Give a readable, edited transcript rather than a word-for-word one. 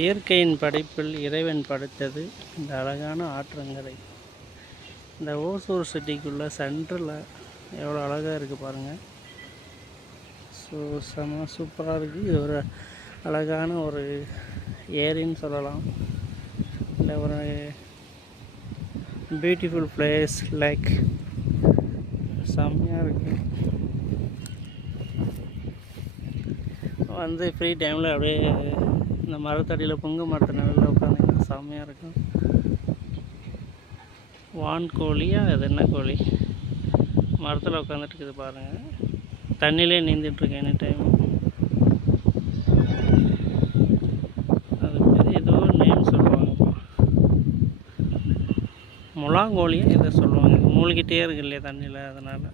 இயற்கையின் படைப்பில் இறைவன் படைத்தது இந்த அழகான ஆற்றங்கரை. இந்த ஓசூர் சிட்டிக்குள்ளே சென்டரில் எவ்வளோ அழகாக இருக்குது பாருங்கள். ஸோ சூப்பராக இருக்குது. இது ஒரு அழகான ஒரு ஏரின்னு சொல்லலாம், இல்லை ஒரு பியூட்டிஃபுல் பிளேஸ். லைக் செம்மையாக இருக்குது. வந்து ஃப்ரீ டைமில் அப்படியே இந்த மரத்தடியில் பொங்கு மரத்து நிழலில் உட்காந்திங்கன்னா செம்மையாக இருக்கும். வான் கோழியா அது என்ன கோழி மரத்தில் உட்காந்துட்டு இருக்குது பாருங்கள். தண்ணியிலே நீந்திட்டுருக்கு எனி டைம். அது பேர் ஏதோ நேம் சொல்லுவாங்கப்பா, முலாங்கோழியா இதை சொல்லுவாங்க. மூழ்கிட்டே இருக்கு இல்லையா தண்ணியில், அதனால்